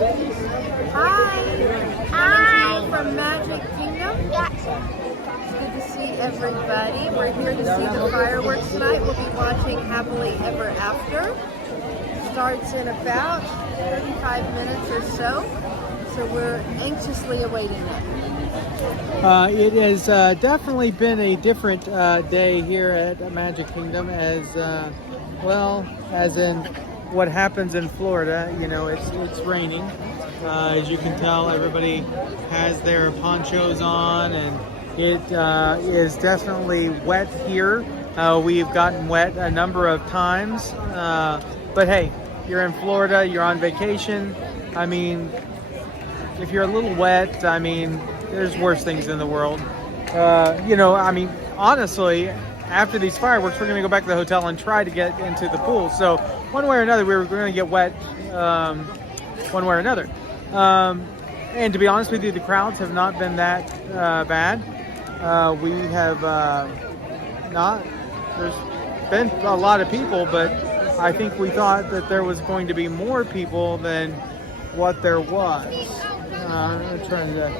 Hi. Hi. From Magic Kingdom. Yeah. It's good to see everybody. We're here to see the fireworks tonight. We'll be watching Happily Ever After. Starts in about 35 minutes or so. So we're anxiously awaiting it. It has definitely been a different day here at Magic Kingdom, as well as in what happens in Florida. You know, it's raining. As you can tell, everybody has their ponchos on, and it is definitely wet here. We've gotten wet a number of times, but hey, you're in Florida, you're on vacation. I mean, if you're a little wet, I mean, there's worse things in the world. You know, I mean, honestly, after these fireworks, we're going to go back to the hotel and try to get into the pool. So one way or another, we were going to get wet one way or another. And to be honest with you, the crowds have not been that bad. We have not, there's been a lot of people, but I think we thought that there was going to be more people than what there was. I'm trying to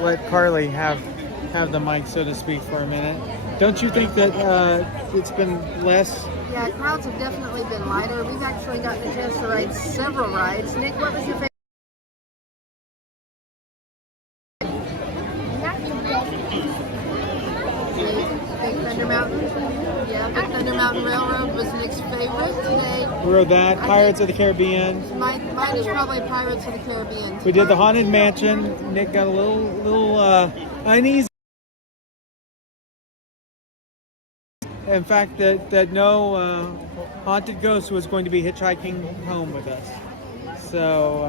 let Carly have the mic, so to speak, for a minute. Don't you think that it's been less? Yeah, crowds have definitely been lighter. We've actually gotten a chance to ride several rides. Nick, what was your favorite? Big Thunder Mountain? Yeah, Big Thunder Mountain Railroad was Nick's favorite today. We rode that. Pirates of the Caribbean. Mine is probably Pirates of the Caribbean. We did the Haunted Mansion. Nick got a little uneasy. In fact, that no haunted ghost was going to be hitchhiking home with us. So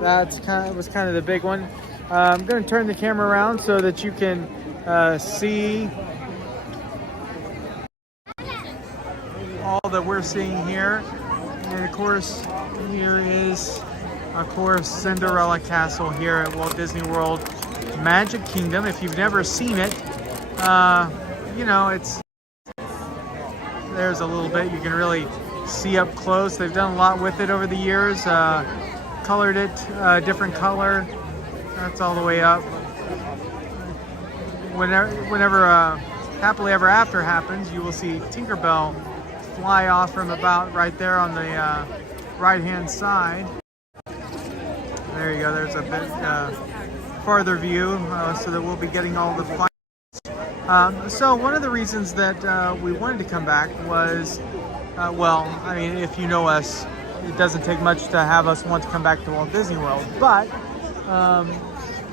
was kind of the big one. I'm going to turn the camera around so that you can see all that we're seeing here. And of course, here is, of course, Cinderella Castle here at Walt Disney World Magic Kingdom. If you've never seen it, you know, there's a little bit you can really see up close. They've done a lot with it over the years. Colored it different color. That's all the way up. Whenever Happily Ever After happens, you will see Tinkerbell fly off from about right there on the right-hand side. There you go. There's a bit farther view, so that we'll be getting all the flights. So one of the reasons that we wanted to come back was, well, I mean, if you know us, it doesn't take much to have us want to come back to Walt Disney World. But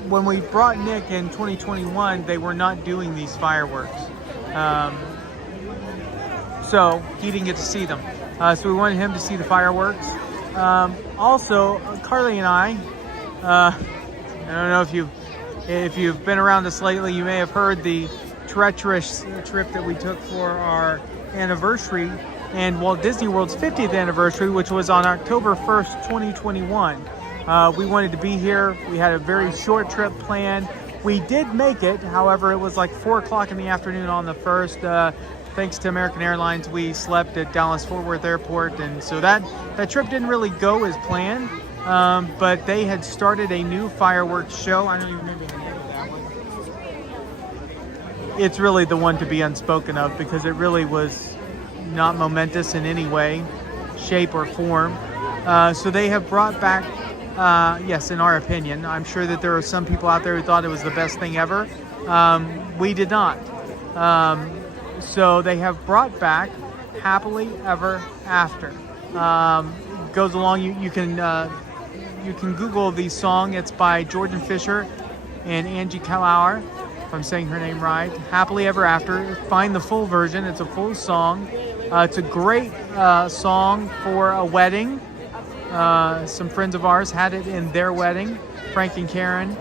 when we brought Nick in 2021, they were not doing these fireworks. So he didn't get to see them. So we wanted him to see the fireworks. Also, Carly and I don't know if you've been around us lately, you may have heard the treacherous trip that we took for our anniversary and Walt Disney World's 50th anniversary, which was on October 1st, 2021. We wanted to be here. We had a very short trip planned. We did make it. However, it was like 4 o'clock in the afternoon on the 1st. Thanks to American Airlines, we slept at Dallas-Fort Worth Airport, and so that trip didn't really go as planned. But they had started a new fireworks show. I don't even remember the name of that one. It's really the one to be unspoken of, because it really was not momentous in any way, shape, or form. So they have brought back, yes, in our opinion, I'm sure that there are some people out there who thought it was the best thing ever. We did not. So they have brought back Happily Ever After. Goes along, you can Google the song. It's by Jordan Fisher and Angie Callauer, if I'm saying her name right. Happily Ever After. Find the full version. It's a full song. It's a great song for a wedding. Some friends of ours had it in their wedding, Frank and Karen.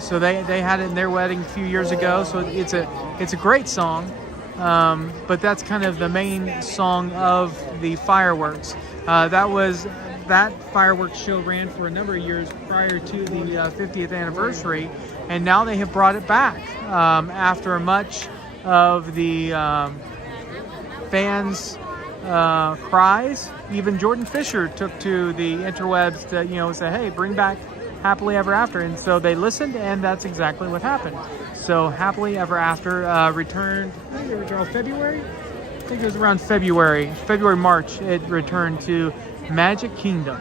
So they had it in their wedding a few years ago. So it's a great song. But that's kind of the main song of the fireworks. That fireworks show ran for a number of years prior to the 50th anniversary, and now they have brought it back after much of the fans cries. Even Jordan Fisher took to the interwebs to, you know, say, hey, bring back Happily Ever After. And so they listened, and that's exactly what happened. So Happily Ever After returned, I think it returned February? I think it was around February, March, it returned to Magic Kingdom.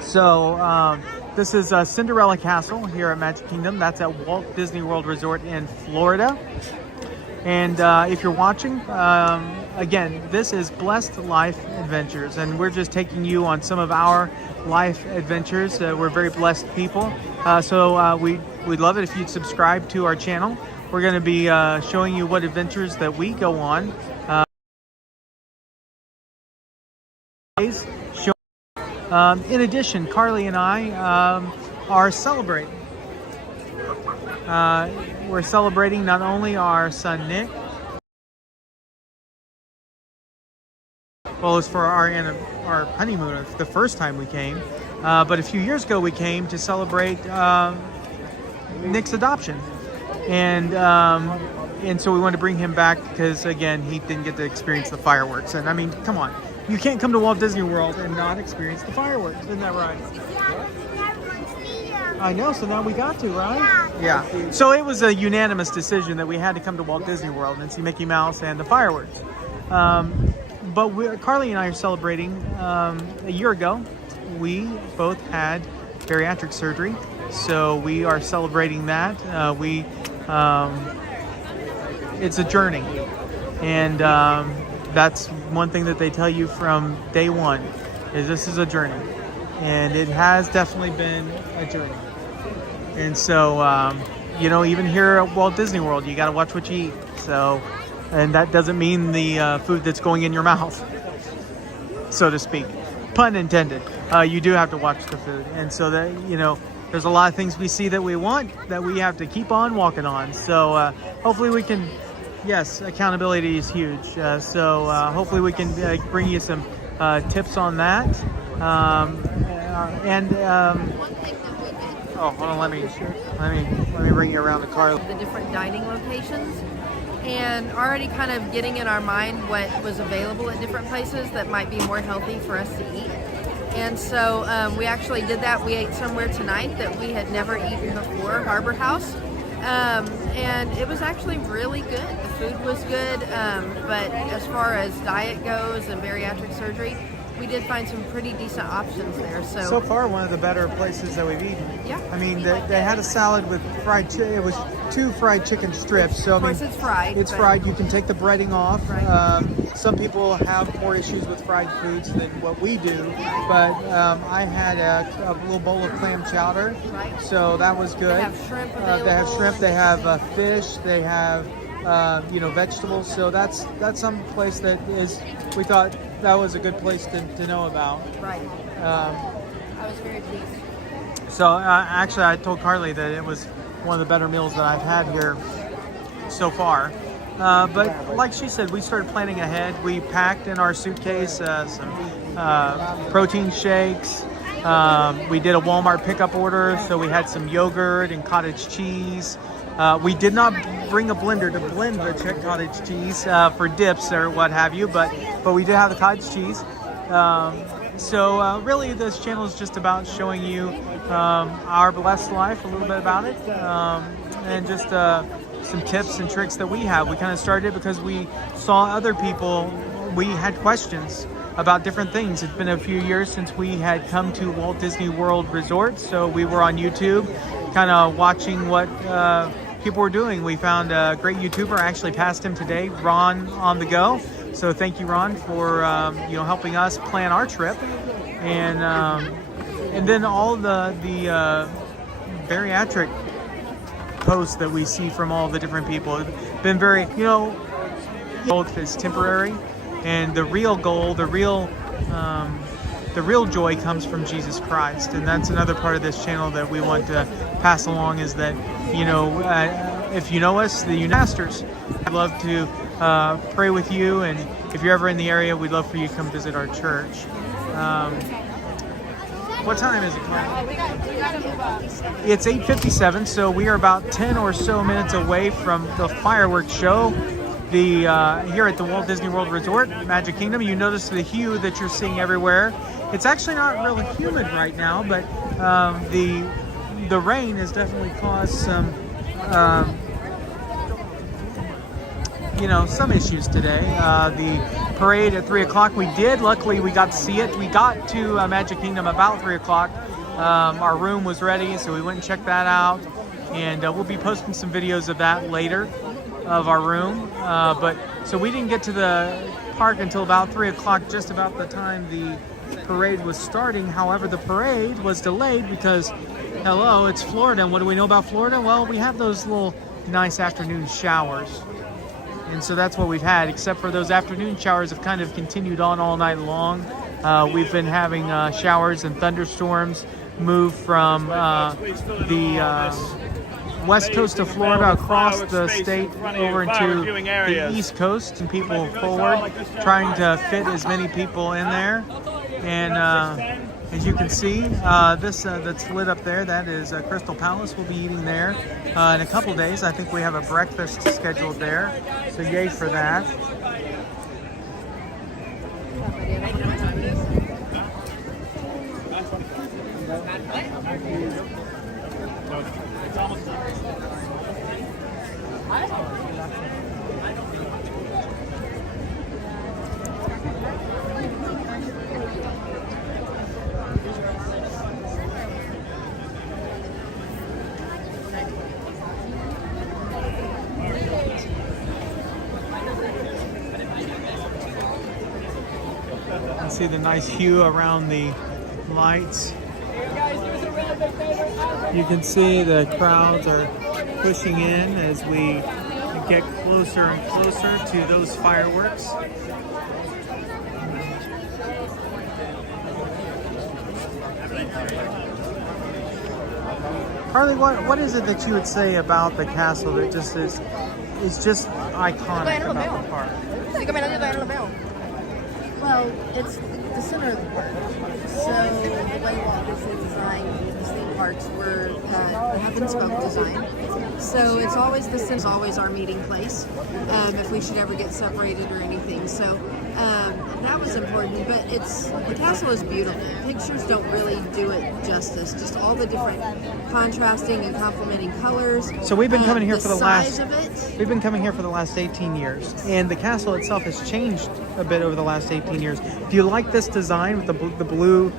So this is Cinderella Castle here at Magic Kingdom. That's at Walt Disney World Resort in Florida. And if you're watching, again, this is Blessed Life Adventures, and we're just taking you on some of our life adventures. We're very blessed people, so we'd love it if you'd subscribe to our channel. We're going to be showing you what adventures that we go on. In addition, Carly and I are celebrating. We're celebrating not only our son Nick, well, it was for our honeymoon, the first time we came, but a few years ago we came to celebrate Nick's adoption, and so we wanted to bring him back because, again, he didn't get to experience the fireworks. And I mean, come on, you can't come to Walt Disney World and not experience the fireworks, isn't that right? I know, so now we got to, right? Yeah. So it was a unanimous decision that we had to come to Walt Disney World and see Mickey Mouse and the fireworks. But Carly and I are celebrating a year ago. We both had bariatric surgery, so we are celebrating that. It's a journey, and that's one thing that they tell you from day one, is this is a journey, and it has definitely been a journey. And so, you know, even here at Walt Disney World, you got to watch what you eat. So, and that doesn't mean the food that's going in your mouth, so to speak, pun intended. You do have to watch the food, and so that, you know, there's a lot of things we see that we want that we have to keep on walking on. So hopefully we can. Yes, accountability is huge. So hopefully we can bring you some tips on that. Oh, hold on. Let me bring you around the car. The different dining locations, and already kind of getting in our mind what was available at different places that might be more healthy for us to eat. And so we actually did that. We ate somewhere tonight that we had never eaten before, Harbor House. And it was actually really good. The food was good, but as far as diet goes and bariatric surgery, we did find some pretty decent options there. So far, one of the better places that we've eaten. Yeah. I mean, they had a salad with fried chicken. It was 2 fried chicken strips. So of course, it's fried. It's fried. You can take the breading off. Right. Some people have more issues with fried foods than what we do, but I had a little bowl of clam chowder. Right. So that was good. They have shrimp available. They have shrimp. They have fish. They have vegetables. So that's some place that is. We thought that was a good place to know about. Right. I was very pleased. So actually, I told Carly that it was one of the better meals that I've had here so far. But like she said, we started planning ahead. We packed in our suitcase some protein shakes. We did a Walmart pickup order, so we had some yogurt and cottage cheese. We did not bring a blender to blend the cottage cheese for dips or what have you, but we did have the cottage cheese. So really, this channel is just about showing you our blessed life, a little bit about it, and just some tips and tricks that we have. We kind of started because we saw other people. We had questions about different things. It's been a few years since we had come to Walt Disney World Resort, so we were on YouTube kind of watching what people were doing. We found a great YouTuber. I actually passed him today, Ron on the Go. So thank you, Ron, for helping us plan our trip, and then all the bariatric posts that we see from all the different people have been very, both is temporary, and the real goal, the real joy comes from Jesus Christ. And that's another part of this channel that we want to pass along, is that, if you know us, the pastors, I'd love to pray with you, and if you're ever in the area, we'd love for you to come visit our church. What time is it, Carl? It's 8:57, so we are about 10 or so minutes away from the fireworks show. here at the Walt Disney World Resort, Magic Kingdom. You notice the hue that you're seeing everywhere. It's actually not really humid right now, but the rain has definitely caused some some issues today. The parade at 3 o'clock, luckily we got to see it. We got to Magic Kingdom about 3 o'clock. Our room was ready, so we went and checked that out, and we'll be posting some videos of that later of our room. So we didn't get to the park until about 3 o'clock, just about the time the parade was starting. However, the parade was delayed because, hello, it's Florida, and what do we know about Florida? Well, we have those little nice afternoon showers. And so that's what we've had, except for those afternoon showers have kind of continued on all night long. We've been having showers and thunderstorms move from the west coast of Florida across the state over into the east coast, and people forward, trying to fit as many people in there. And as you can see, this that's lit up there, that is Crystal Palace. We'll be eating there in a couple days. I think we have a breakfast scheduled there, so yay for that. See the nice hue around the lights. You can see the crowds are pushing in as we get closer and closer to those fireworks. Carly, what is it that you would say about the castle that just is just iconic about the park? Well, it's the center of the park. So the way Walt Disney designed these theme parks were hub and spoke design. So it's always the center, always our meeting place if we should ever get separated or anything. So that was important. But the castle is beautiful. Pictures don't really do it justice. Just all the different contrasting and complementing colors. So we've been coming here for the last. We've been coming here for the last 18 years, and the castle itself has changed a bit over the last 18 years. Do you like this design with the blue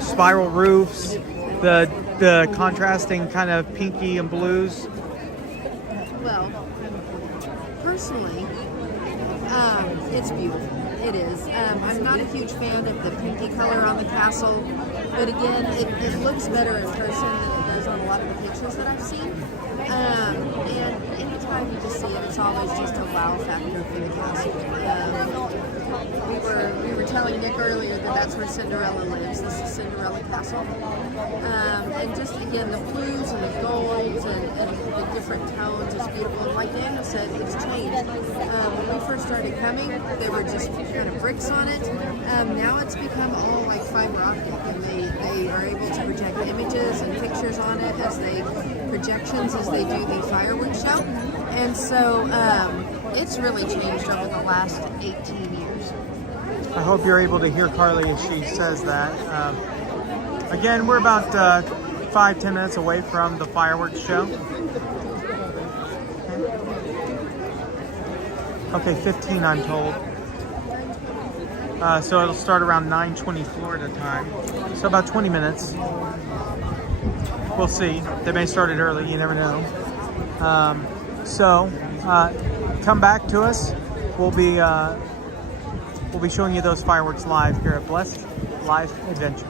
spiral roofs, the contrasting kind of pinky and blues? Well, personally, it's beautiful. It is. I'm not a huge fan of the pinky color on the castle, but again, it looks better in person than it does on a lot of the pictures that I've seen. And anytime you just see it, it's always just a wow factor for the castle. We were telling Nick earlier that that's where Cinderella lives. This is Cinderella Castle. And just again, the blues and the golds and the different tones is beautiful. And like Daniel said, it's changed. When we first started coming, there were just kind of bricks on it. Now it's become all like fiber optic, and they are able to project images and pictures on it as they do the fireworks show. And so it's really changed over the last 18 years. I hope you're able to hear Carly as she says that. Again, we're about 5-10 minutes away from the fireworks show. Okay, 15 I'm told. So it'll start around 9:20 Florida time. So about 20 minutes. We'll see. They may start it early, you never know. Come back to us. We'll be showing you those fireworks live here at Blessed Life Adventures.